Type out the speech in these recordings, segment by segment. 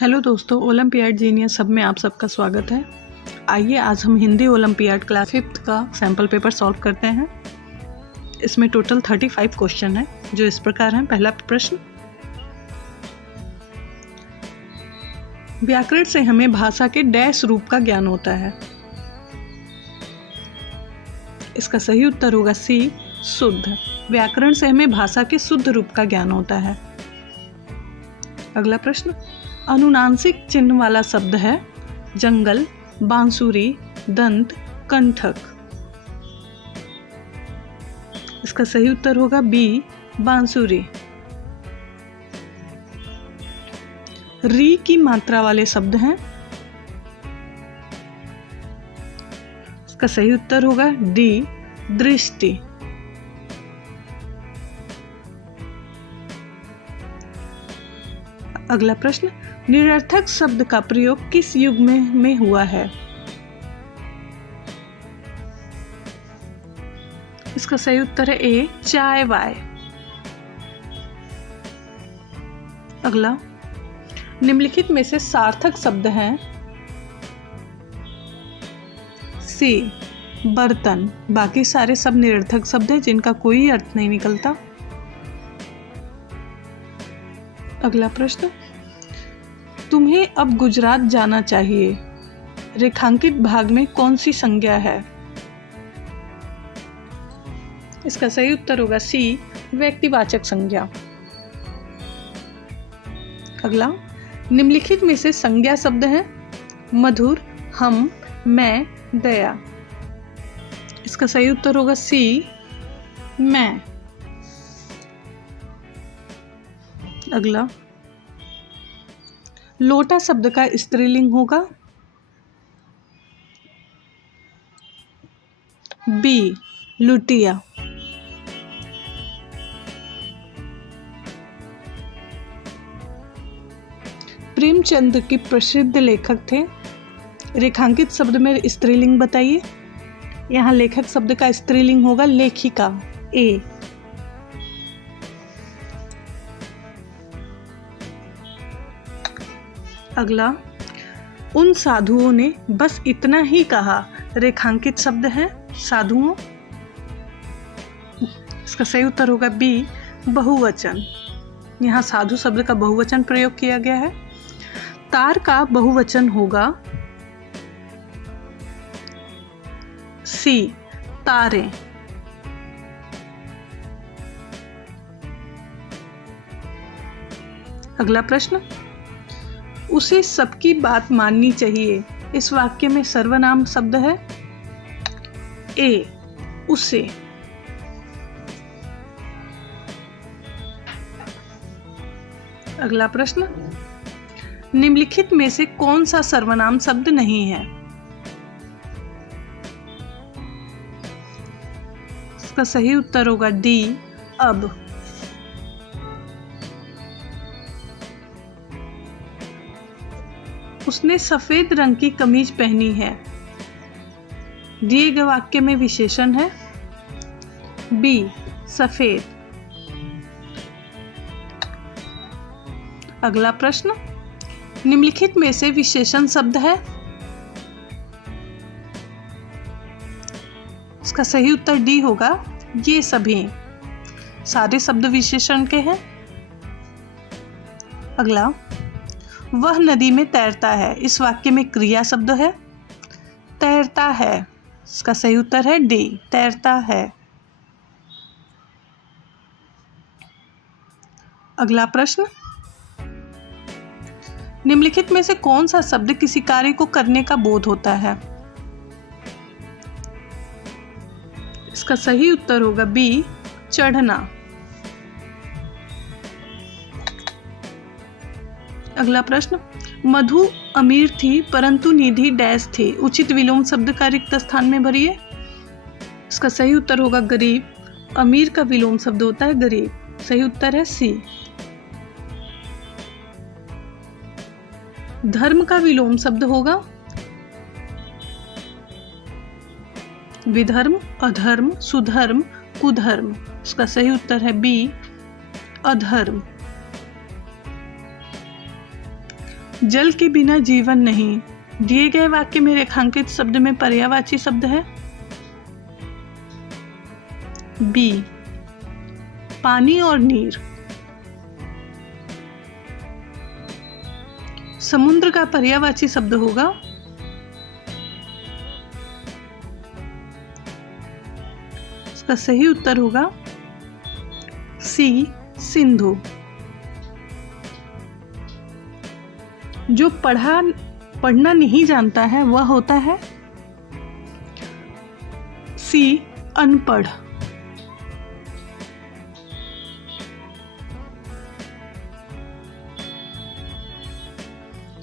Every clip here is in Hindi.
हेलो दोस्तों, ओलंपियाड जीनियस सब में आप सबका स्वागत है। आइए आज हम हिंदी ओलंपियाड क्लास 5th का सैम्पल पेपर सॉल्व करते हैं। इसमें टोटल 35 क्वेश्चन है जो इस प्रकार हैं। पहला प्रश्न, व्याकरण से हमें भाषा के डैश रूप का ज्ञान होता है। इसका सही उत्तर होगा सी, शुद्ध। व्याकरण से हमें भाषा के शुद्ध रूप का ज्ञान होता है। अगला प्रश्न, अनुनासिक चिन्ह वाला शब्द है जंगल, बांसुरी, दंत, कंठक। इसका सही उत्तर होगा बी, बांसुरी। री की मात्रा वाले शब्द हैं। इसका सही उत्तर होगा डी, दृष्टि। अगला प्रश्न, निरर्थक शब्द का प्रयोग किस युग में हुआ है? इसका सही उत्तर है ए, चाय वाय। अगला, निम्नलिखित में से सार्थक शब्द हैं सी, बर्तन। बाकी सारे सब निरर्थक शब्द हैं जिनका कोई अर्थ नहीं निकलता। अगला प्रश्न, तुम्हें अब गुजरात जाना चाहिए। रेखांकित भाग में कौन सी संज्ञा है? इसका सही उत्तर होगा सी, व्यक्तिवाचक संज्ञा। अगला, निम्नलिखित में से संज्ञा शब्द हैं मधुर, हम, मैं, दया। इसका सही उत्तर होगा सी, मैं। अगला, लोटा शब्द का स्त्रीलिंग होगा बी, लुटिया। प्रेमचंद के प्रसिद्ध लेखक थे। रेखांकित शब्द में स्त्रीलिंग बताइए। यहाँ लेखक शब्द का स्त्रीलिंग होगा लेखिका, ए। अगला, उन साधुओं ने बस इतना ही कहा। रेखांकित शब्द है साधुओं। इसका सही उत्तर होगा बी, बहुवचन। यहाँ साधु शब्द का बहुवचन प्रयोग किया गया है। तार का बहुवचन होगा सी, तारे। अगला प्रश्न, उसे सबकी बात माननी चाहिए। इस वाक्य में सर्वनाम शब्द है ए, उसे। अगला प्रश्न, निम्नलिखित में से कौन सा सर्वनाम शब्द नहीं है? इसका सही उत्तर होगा डी, अब। उसने सफेद रंग की कमीज पहनी है। दिए गए वाक्य में विशेषण है बी, सफेद। अगला प्रश्न, निम्नलिखित में से विशेषण शब्द है। इसका सही उत्तर डी होगा, ये सभी। सारे शब्द विशेषण के हैं। अगला, वह नदी में तैरता है। इस वाक्य में क्रिया शब्द है तैरता है। इसका सही उत्तर है डी, तैरता है। अगला प्रश्न, निम्नलिखित में से कौन सा शब्द किसी कार्य को करने का बोध होता है? इसका सही उत्तर होगा बी, चढ़ना। अगला प्रश्न, मधु अमीर थी परंतु निधि डैश थी। उचित विलोम शब्द का रिक्त स्थान में भरिए। इसका सही उत्तर होगा गरीब। अमीर का विलोम शब्द होता है गरीब। सही उत्तर है सी। धर्म का विलोम शब्द होगा विधर्म, अधर्म, सुधर्म, कुधर्म। इसका सही उत्तर है बी, अधर्म। जल के बिना जीवन नहीं। दिए गए वाक्य में रेखांकित शब्द में पर्यायवाची शब्द है। बी, पानी और नीर। समुद्र का पर्यायवाची शब्द होगा इसका सही उत्तर होगा सी, सिंधु। जो पढ़ना नहीं जानता है वह होता है सी, अनपढ़।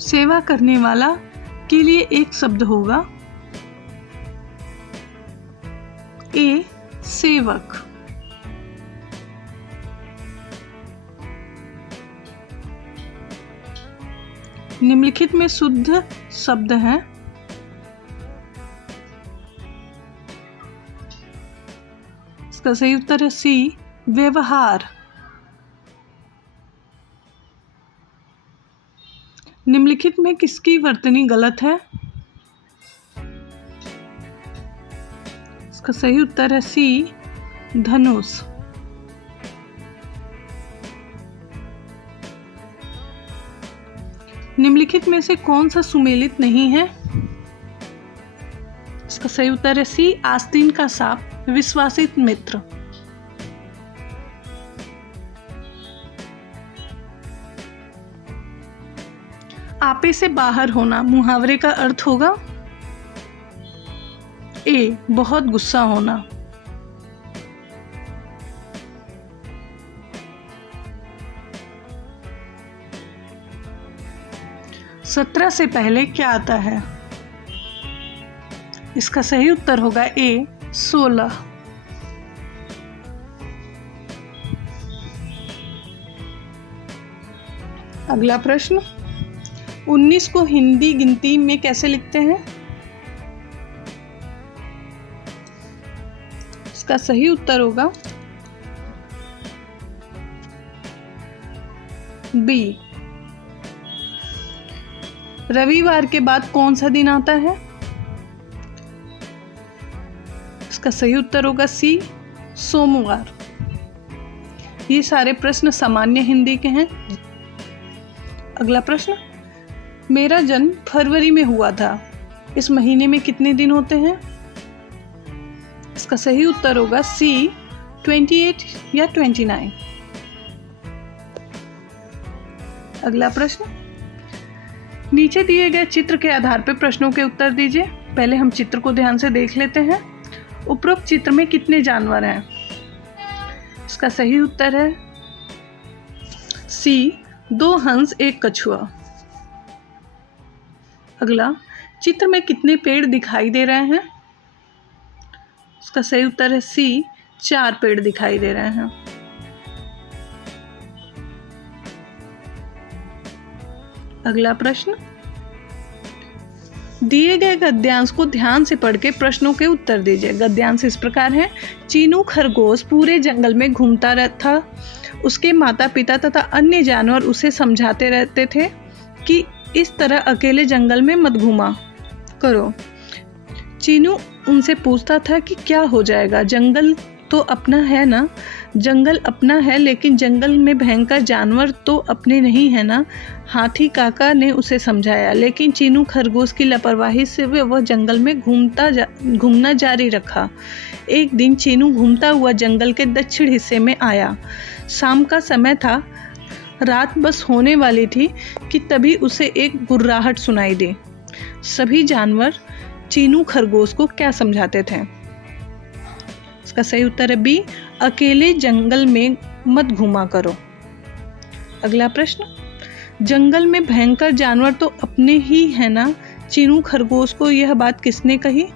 सेवा करने वाला के लिए एक शब्द होगा ए, सेवक। निम्नलिखित में शुद्ध शब्द हैं। इसका सही उत्तर है सी, व्यवहार। निम्नलिखित में किसकी वर्तनी गलत है? इसका सही उत्तर है सी, धनुष। निम्नलिखित में से कौन सा सुमेलित नहीं है? इसका सही उत्तर है सी, आस्तीन का सांप, विश्वासित मित्र। आपे से बाहर होना मुहावरे का अर्थ होगा ए, बहुत गुस्सा होना। सत्रह से पहले क्या आता है? इसका सही उत्तर होगा ए, 16। अगला प्रश्न, 19 को हिंदी गिनती में कैसे लिखते हैं? इसका सही उत्तर होगा बी। रविवार के बाद कौन सा दिन आता है? इसका सही उत्तर होगा सी, सोमवार। ये सारे प्रश्न सामान्य हिंदी के हैं। अगला प्रश्न, मेरा जन्म फरवरी में हुआ था, इस महीने में कितने दिन होते हैं? इसका सही उत्तर होगा सी, 28 या 29। अगला प्रश्न, नीचे दिए गए चित्र के आधार पर प्रश्नों के उत्तर दीजिए। पहले हम चित्र को ध्यान से देख लेते हैं। उपरोक्त चित्र में कितने जानवर हैं? इसका सही उत्तर है सी, 2 हंस, 1 कछुआ। अगला, चित्र में कितने पेड़ दिखाई दे रहे हैं? इसका सही उत्तर है सी, 4 पेड़ दिखाई दे रहे हैं। अगला प्रश्न, दिए गए गद्यांश को ध्यान से पढ़ के प्रश्नों के उत्तर दीजिए। गद्यांश इस प्रकार है, चीनू खरगोश पूरे जंगल में घूमता रहता। उसके माता पिता तथा अन्य जानवर उसे समझाते रहते थे कि इस तरह अकेले जंगल में मत घूमा करो। चीनू उनसे पूछता था कि क्या हो जाएगा, जंगल तो अपना है ना। जंगल अपना है लेकिन जंगल में भयंकर जानवर तो अपने नहीं है ना। हाथी काका ने उसे समझाया, लेकिन चीनू खरगोश की लापरवाही से वह जंगल में घूमना जारी रखा। एक दिन चीनू घूमता हुआ जंगल के दक्षिण हिस्से में आया। शाम का समय था, रात बस होने वाली थी कि तभी उसे एक गुर्राहट सुनाई दी। सभी जानवर चीनू खरगोश को क्या समझाते थे? इसका सही उत्तर है बी, अकेले जंगल में मत घूमा करो। अगला प्रश्न, जंगल में भयंकर जानवर तो अपने ही है ना। चीनू खरगोश को यह बात किसने कही?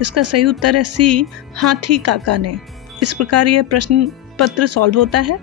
इसका सही उत्तर है सी, हाथी काका ने। इस प्रकार यह प्रश्न पत्र सॉल्व होता है।